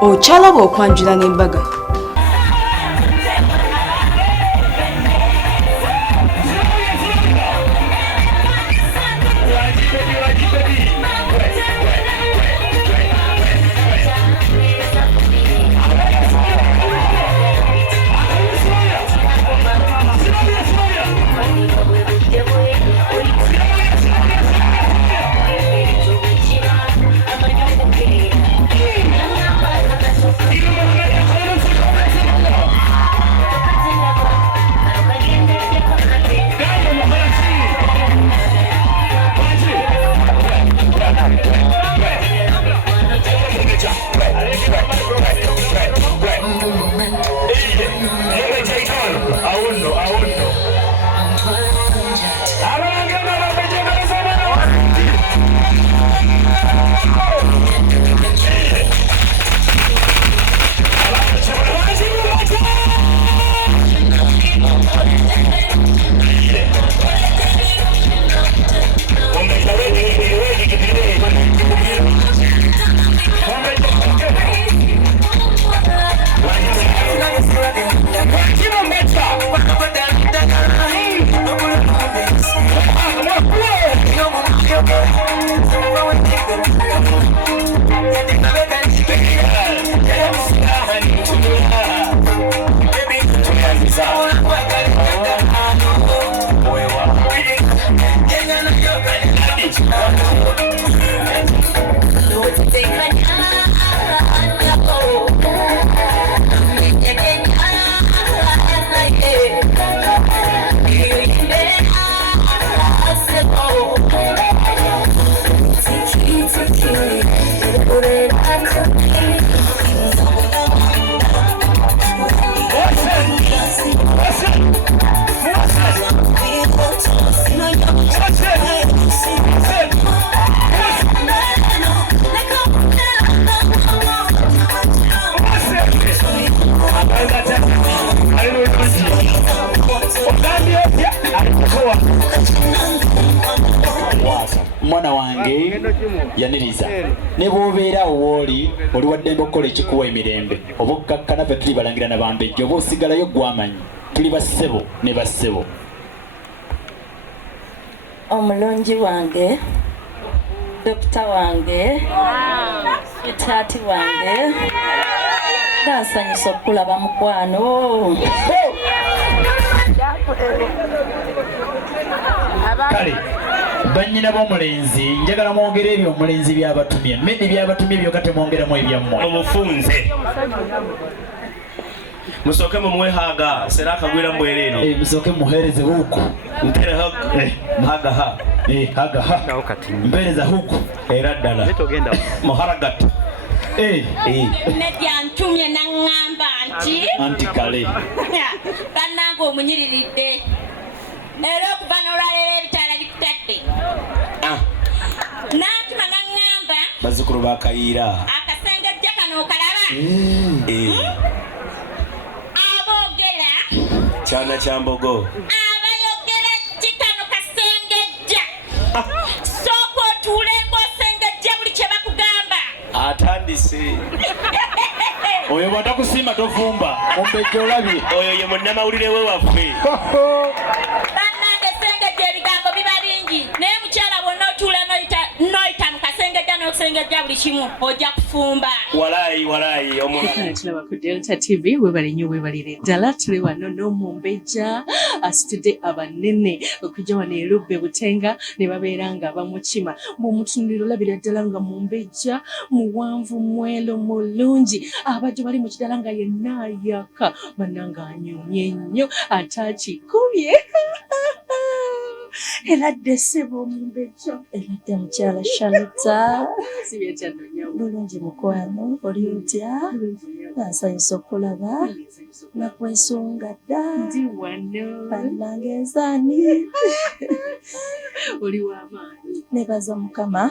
Okyalaba okwanjula n'embaga. Mwana wange yaniriza ne bwobeera woli oli waddembe okukola ekikuwa emirembe obukkakkana ffe tuli balangira na bambejja oba osigalayo gwamanyi tuli bassebo ne bassebo. Omulungi wange, dokita wange, taati wange, ndansanyusa okulaba mukwano. Kale banyina b'omulenzi njagala mwongere ebyo omulenzi byabatumye mmedi byabatumye byokka temwongeramu ebyammwe omufunze musooke mumwehaga sera akagwira mbwere eno musooke muhereze huku ntereho hagaha hagaha mpereza huku era ddala muharagati Nedya ntumye naŋŋamba nti anti kale bannange omunyiriridde era okuva n'olwaleero ebitaala bikutadde n'antuma naŋŋamba bazzukulu bakayiira akasengejja kano okalaba aboogera kyana kya mbogo abayogera ki kano kasengejja sooka otuule ng'osengejja buli kye bakugamba atandise oyo bw'atakusiima tofumba ombejja olabye oyo ye munnamawulire we waffe bannange sengejja ebigambo biba bingi naye mukyala bwonna otuula noyita mu kasengejja n'okusengejja buli kimu ojja kufumba walayi omulala tulaba ku Delta TV webale nnyo webalire ddala tuli wano n'omumbejja asitudde abanene okujja wano erubbe butenga ne babeera nga bamukima bw'omutunuliro olabira ddala nga mumbejja muwanvu mwelo mulungi abadde bali mu kidala nga yenna ayaka bannanga anyumye nnyo atakikubye eradde ssebo omumbejja Eradde mukyala Shanita. sibyekyannonyawo Bulungi mukwano, oli otya? Nsanyusa okulaba. Nakwesunga dda. ndi wano Bannange nzaani. oli w'amaanyi Nebaza Mukama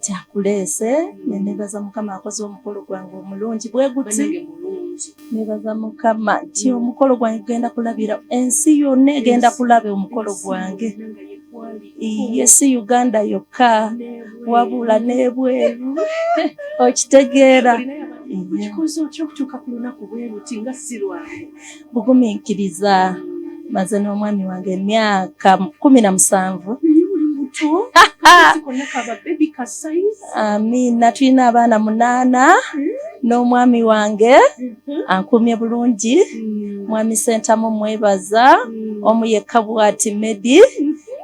kyakuleese, ne nebaza Mukama akoze omukolo gwange omulungi bwe guti. bannange mulungi Nebaza Mukama nti omukolo gwange genda kulabira ensi yonna egenda kulaba omukolo gwange. Ye si Uganda yokka wabula n'ebweru okitegeera kikoze otya okutuuka ku lunaku bweruti nga si lwangu? bugumiikiriza maze n'omwami wange emyaka 17. Amina, tulina abaana 8 n'omwami wange ankumye bulungi, mwami Sentamu mwebaza, omu yekka bwati Medi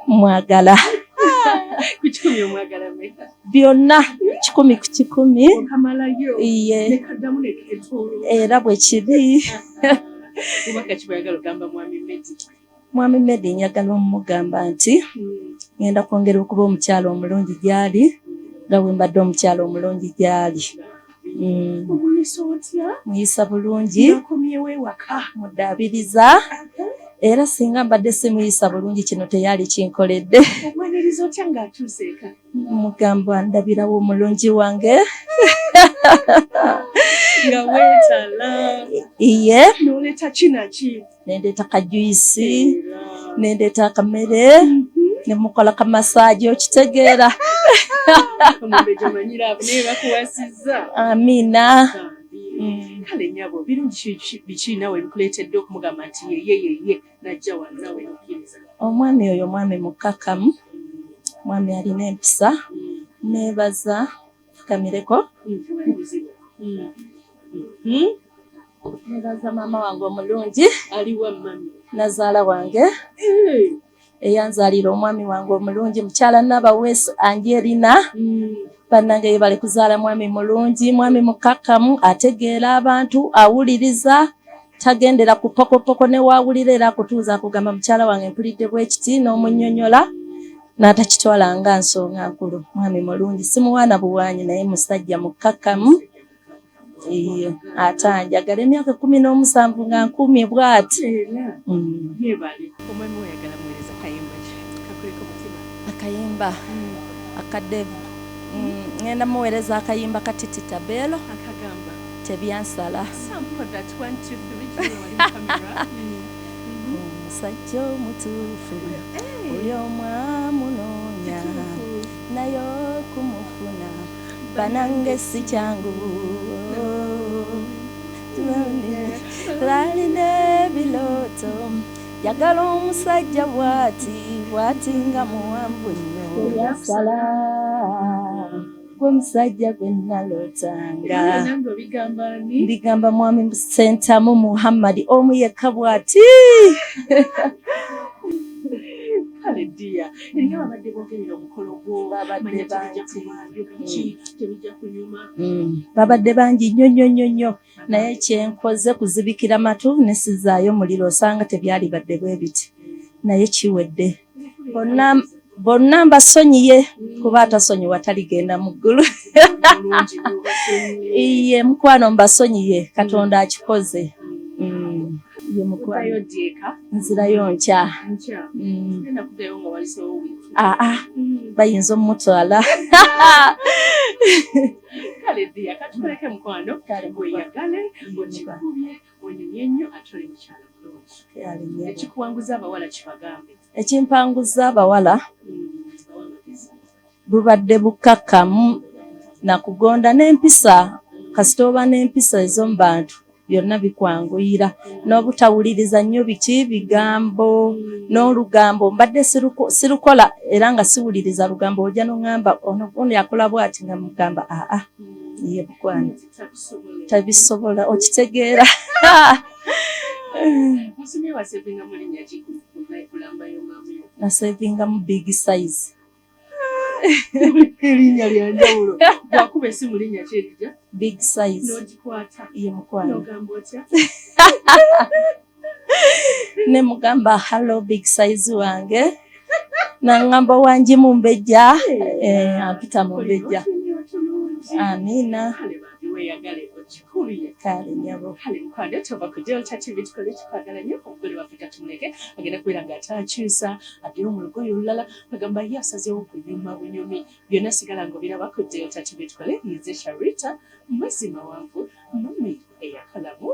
mwagala. Kuchumi omwagala meka? Byonna 10 ku 10. Okamalayo? Iye. Nekaddamu neketolo? Era bwe kiri. Ubaka kibayagala ogamba mwami Medi? Mwami Medi njagala omugamba nti ngenda kwongera okuba omukyalo omulungi gyali nga bwe mbadde omukyalo omulungi gyali. Muyisa bulungi, muddaabiriza, era singa mbadde simuyisa bulungi kino teyali kinkoledde. Mugamba ndabirawo omulungi wange. Nga weetala. Iye. N'oleeta kinaki? Nendeeta kajuisi, nendeeta akamere, ne mukola kamasaaji okitegeera. Omumbe gy'omanyira abo naye bakuwasizza. Amina. Kale nnyabo birungi biki nawe bikuleetedde okumugamba nti yeye najja wano nawe nokkiriza? Omwami oyo mwami mukkakkamu, mwami alina empisa, neebaza kamireko. Neebaza maama wange omulungi, aliwa mami nazaala wange eyanzaalira omwami wange omulungi, mukyala Nabaweesi Angelina. Bannange ye bali kuzaala mwami mulungi, mwami mukkakkamu, ategeera abantu, awuliriza, tagendera ku pokopoko, ne waawulira era akutuuza akugamba mukyala wange mpulidde bwe kiti, n'omunnyonnyola n'atakitwala nga nsonga nkulu. Mwami mulungi, simuwaana buwaanyi naye musajja mukkakkamu. Iyo atanjagala emyaka 17 nga nkumye bw'ati. Yebale omwami oyagala muweereza kayimba ki kakuleka mutima? Akayimba akadevu. Ngenda muweereza akayimba katitita Belo akagamba tebyansala. Sample that 1 2 3 wali mu kamera. Omusajja omutuufu oli omwamunoonya naye okumufuna banange si kyangu. Lalina ebiloto yagala omusajja bwati nga muwanvu nnyo. Yasala gwe musajja gwe nalootanga. Mbigamba mwami Sentamu Muhammad omu yekka bwati. Kale ddiya eringa babadde bogerera omukolo gwo babadde babadde bangi nnyo naye kyenkoze kuzibikira matu ne sizaayo muliro osanga tebyali badde bwe biti naye kiwedde. Bonna mbasonyiye kuba atasonyiwa taligenda mu ggulu. Iye mukwano mbasonyiye Katonda akikoze. Ye mukwano nzirayo nkya. Bayinza omutwala. Kale ddiya katukoleke mukwano weyagale okikubye onyumye nnyo atole mukyala bulungi. Ekikuwanguza abawala kibagambe? Ekimpanguza abawala bubadde bukkakkamu na kugonda n'empisa, kasita oba n'empisa ez'omu bantu byonna bikwanguyira, n'obutawuliriza nnyo biki bigambo n'olugambo mbadde sirukola era nga siwuliriza lugambo ojja n'oŋŋamba ono yakola bw'ati nga mugamba ye bukwano tabisobola okitegeera. Nasevinga mu big size. Erinnya lyanjawulo. Bwakuba esimu linnya ki erijja? Big size. N'ogikwata? Ye mukwano. N'ogamba otya? Ne mugamba hello big size wange. Naŋŋamba wangi mu mbejja. Ampita mu mbejja. Amina. Weyagale okikubye. Kale nyabo. Kale mukwano tova ku Delta TV tukole kikwagala nnyo omugole waffe katumuleke agenda kubeera ng'ataakyusa agera mu lugoye olulala agamba ye asazeewo kunyuma bunyumi byonna sigala ng'obiraba ku Delta TV tukole yize Sharita mazima wangu mami eyakalamu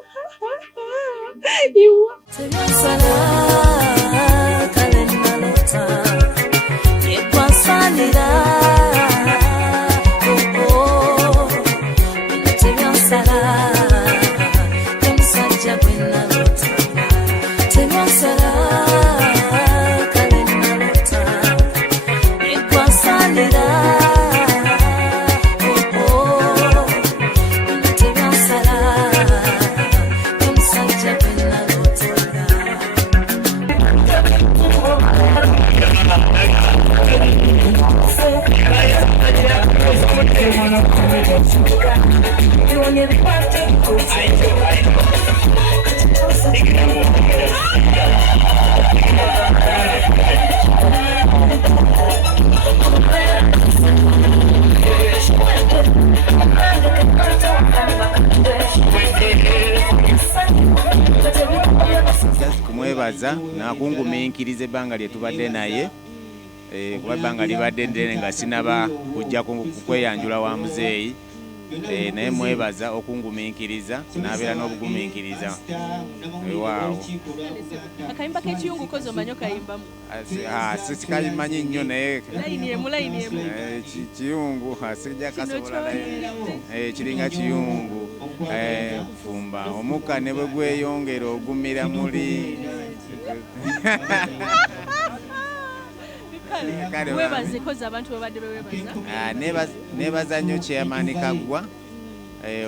iwa Tebyasala kale nalota ekwasanira Tebansala Temusajja gwenna lotanga Tebansala Kale nalota Nekwasalira Tebansala Temusajja gwenna lotanga kumwebaza nakungumiikiriza ebbanga lye tubadde naye kuba ebbanga libadde ddene nga sinaba kujja kukweyanjula wa muzeeyi naye mwebaza okungumiikiriza nabeera n'obugumiikiriza ewaawo. Akayimba k'ekiyungu kozi omanyi okayimbamu? Sikamanyi nnyo naye layini emu kiyungu sijja kasobola kiringa kiyungu kufumba omukka ne bwe gweyongera ogumira muli webaze kozi abantu babadde bewebaza nebaza nnyo Chairman Kaggwa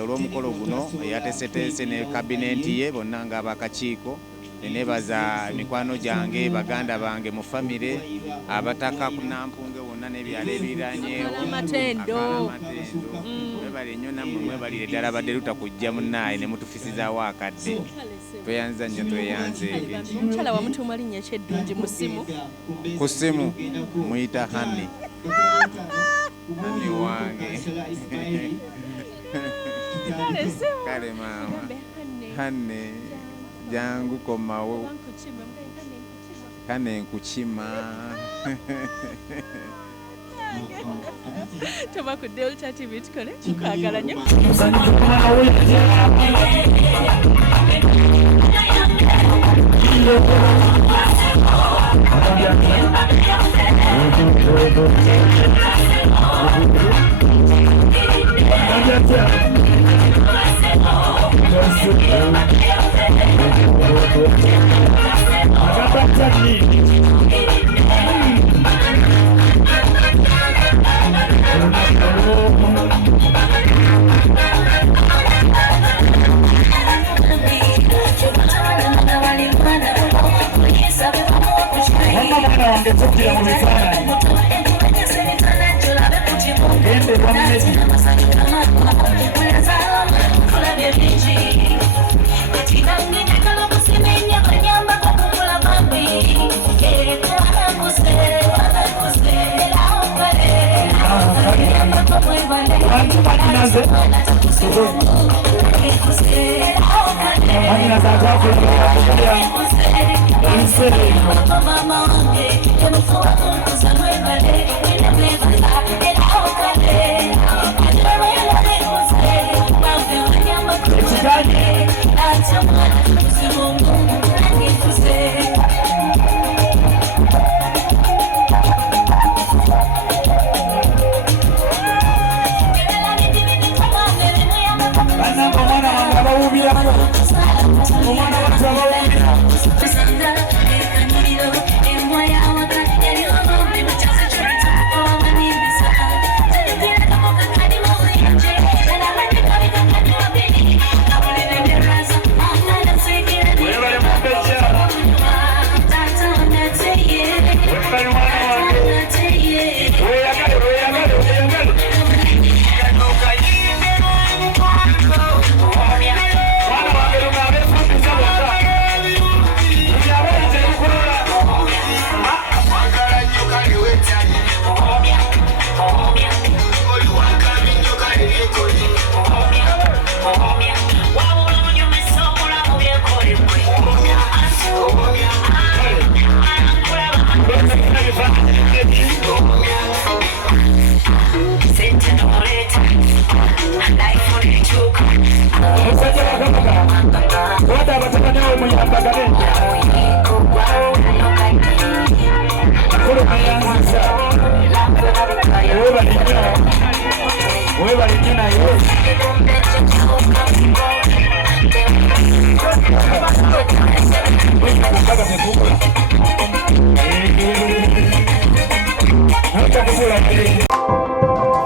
olw'omukolo guno yateeseteese ne kabinenti ye bonna nga abakakiiko nebaza mikwano gyange baganda bange mu famire abataka ku Nampunge wonna n'ebyalo ebiranyeewo Amatendo mwebale nnyo nammwe mwebalire ddala badde lutakujja munnaaye ne mutufisizaawo akadde tweyanza nnyo tweyanzeege. Omukyala wamutuuma linnya ki eddungi mu ssimu? Ku ssimu muyita Hani wange kale maama Hani jangu komawo kane nkukima Tova ku Delta TV tukole tukwagala nnyo.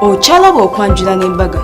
okyalaba okwanjula n'embaga